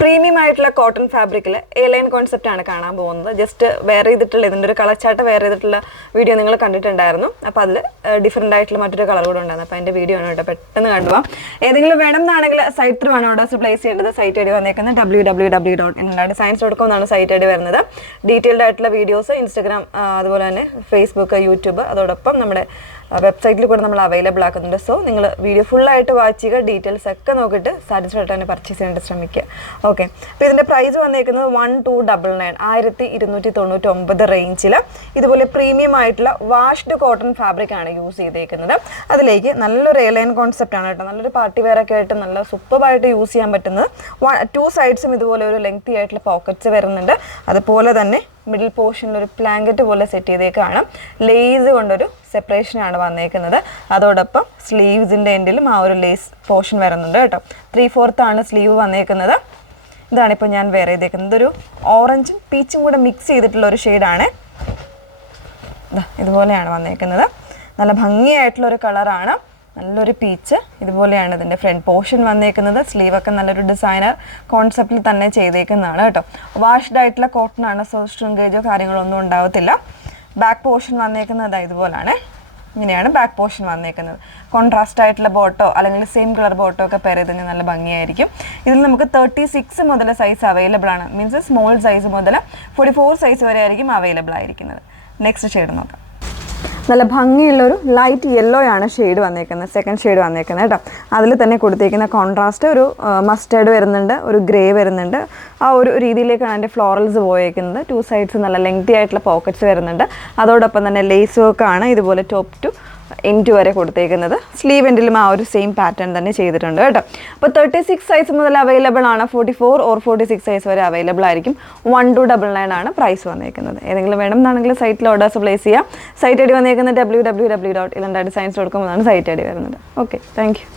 Premium ആയിട്ടുള്ള cotton ഫാബ്രിക്കിൽ A line concept ആണ് കാണാൻ പോകുന്നത്. ജസ്റ്റ് വെയർ ചെയ്തിട്ടുള്ള ഇതിൻ്റെ ഒരു കളർ ചാർട്ട് വെയർ ചെയ്തിട്ടുള്ള വീഡിയോ നിങ്ങൾ കണ്ടിട്ടുണ്ടായിരുന്നു. അപ്പോൾ അതിൽ ഡിഫറെൻ്റ് ആയിട്ടുള്ള മറ്റൊരു കളർ കൂടെ ഉണ്ടായിരുന്നു. അപ്പോൾ അതിൻ്റെ വീഡിയോ ആണ് കേട്ടോ, പെട്ടെന്ന് കണ്ടുപോകാം. ഏതെങ്കിലും വേണം എന്നാണെങ്കിൽ സൈറ്റ് ത്രൂ ആണ് ഓർഡേഴ്സ് പ്ലേസ് ചെയ്യേണ്ടത്. സൈറ്റ് ഐ ഡി വന്നേക്കുന്നത് www.inlanddesigns.com എന്നാണ് സൈറ്റ് ഐ ഡി വരുന്നത്. ഡീറ്റെയിൽഡ് ആയിട്ടുള്ള വീഡിയോസ് ഇൻസ്റ്റഗ്രാം, അതുപോലെ തന്നെ ഫേസ്ബുക്ക്, യൂട്യൂബ്, അതോടൊപ്പം നമ്മുടെ വെബ്സൈറ്റിൽ കൂടെ നമ്മൾ അവൈലബിൾ ആക്കുന്നുണ്ട്. സോ നിങ്ങൾ വീഡിയോ ഫുള്ളായിട്ട് വാച്ച് ചെയ്യുക, ഡീറ്റെയിൽസ് ഒക്കെ നോക്കിയിട്ട് സാറ്റിസ്ഫൈഡ് ആയിട്ട് തന്നെ പർച്ചേസ് ചെയ്യാനായിട്ട് ശ്രമിക്കുക. ഓക്കെ, അപ്പോൾ ഇതിൻ്റെ പ്രൈസ് വന്നിരിക്കുന്നത് 1299 1299 റേഞ്ചിൽ ഇതുപോലെ പ്രീമിയം ആയിട്ടുള്ള വാഷ്ഡ് കോട്ടൺ ഫാബ്രിക് ആണ് യൂസ് ചെയ്തേക്കുന്നത്. അതിലേക്ക് നല്ലൊരു എയർലൈൻ കോൺസെപ്റ്റ് ആണ് കേട്ടോ, നല്ലൊരു പാർട്ടി വെയർ ഒക്കെ ആയിട്ട് നല്ല സൂപ്പറായിട്ട് യൂസ് ചെയ്യാൻ പറ്റുന്നത്. 2 സൈഡ്സും ഇതുപോലെ ഒരു ലെങ്തി ആയിട്ടുള്ള പോക്കറ്റ്സ് വരുന്നുണ്ട്. അതുപോലെ തന്നെ മിഡിൽ പോർഷനിൽ ഒരു ബ്ലാങ്കറ്റ് പോലെ സെറ്റ് ചെയ്തേക്കാണ്. ലേസ് കൊണ്ടൊരു സെപ്പറേഷനാണ് വന്നേക്കുന്നത്. അതോടൊപ്പം സ്ലീവ്സിൻ്റെ എൻഡിലും ആ ഒരു ലേസ് പോർഷൻ വരുന്നുണ്ട് കേട്ടോ. 3/4 ആണ് സ്ലീവ് വന്നേക്കുന്നത്. ഇതാണിപ്പോൾ ഞാൻ വെയർ ചെയ്തേക്കുന്നത്. ഒരു ഓറഞ്ചും പീച്ചും കൂടെ മിക്സ് ചെയ്തിട്ടുള്ള ഒരു ഷെയ്ഡാണ്. ഇതുപോലെയാണ് വന്നേക്കുന്നത്. നല്ല ഭംഗിയായിട്ടുള്ളൊരു കളറാണ്, നല്ലൊരു പീച്ച്. ഇതുപോലെയാണ് ഇതിൻ്റെ ഫ്രണ്ട് പോർഷൻ വന്നേക്കുന്നത്. സ്ലീവൊക്കെ നല്ലൊരു ഡിസൈനർ കോൺസെപ്റ്റിൽ തന്നെ ചെയ്തേക്കുന്നതാണ് കേട്ടോ. വാഷ്ഡ് ആയിട്ടുള്ള കോട്ടൺ ആണ്, സോ സ്ട്രിങ്കേജോ കാര്യങ്ങളോ ഒന്നും ഉണ്ടാവത്തില്ല. ബാക്ക് പോർഷൻ വന്നേക്കുന്നത് ഇതുപോലാണ്. ഇങ്ങനെയാണ് ബാക്ക് പോർഷൻ വന്നേക്കുന്നത്. കോൺട്രാസ്റ്റ് ആയിട്ടുള്ള ബോട്ടോ അല്ലെങ്കിൽ സെയിം കളർ ബോട്ടോ ഒക്കെ പെയർ ചെയ്ത് നല്ല ഭംഗിയായിരിക്കും. ഇതിൽ നമുക്ക് 36 മുതൽ സൈസ് അവൈലബിൾ ആണ്. മീൻസ് സ്മോൾ സൈസ് മുതൽ 44 സൈസ് വരെ ആയിരിക്കും അവൈലബിൾ ആയിരിക്കുന്നത്. നെക്സ്റ്റ് ഷെയ്ഡ് നോക്കാം. നല്ല ഭംഗിയുള്ളൊരു ലൈറ്റ് യെല്ലോ ആണ് ഷെയ്ഡ് വന്നേക്കുന്നത്, സെക്കൻഡ് ഷെയ്ഡ് വന്നേക്കുന്നത് കേട്ടോ. അതിൽ തന്നെ കൊടുത്തേക്കുന്ന കോൺട്രാസ്റ്റ് ഒരു മസ്റ്റേർഡ് വരുന്നുണ്ട്, ഒരു ഗ്രേ വരുന്നുണ്ട്. ആ ഒരു രീതിയിലേക്കാണ് അതിൻ്റെ ഫ്ലോറൽസ് പോയേക്കുന്നത്. 2 സൈഡ്സ് നല്ല ലെങ്തി ആയിട്ടുള്ള പോക്കറ്റ്സ് വരുന്നുണ്ട്. അതോടൊപ്പം തന്നെ ലേസ് വർക്കാണ് ഇതുപോലെ ടോപ്പ് ടു എൻഡ് വരെ കൊടുത്തേക്കുന്നത്. സ്ലീവ് എൻഡിലും ആ ഒരു സെയിം പാറ്റേൺ തന്നെ ചെയ്തിട്ടുണ്ട് കേട്ടോ. അപ്പോൾ 36 സൈസ് മുതൽ അവൈലബിൾ ആണ്. 44 or 46 സൈസ് വരെ അവൈലബിൾ ആയിരിക്കും. 1299 ആണ് പ്രൈസ് വന്നേക്കുന്നത്. ഏതെങ്കിലും വേണം എന്നാണെങ്കിൽ സൈറ്റിൽ ഓർഡേഴ്സ് പ്ലേസ് ചെയ്യാം. സൈറ്റ് ഐ ഡി വന്നേക്കുന്നത് www.inlanddesigns.com എന്നാണ് സൈറ്റ് ഐ ഡി വരുന്നത്. Okay, thank you.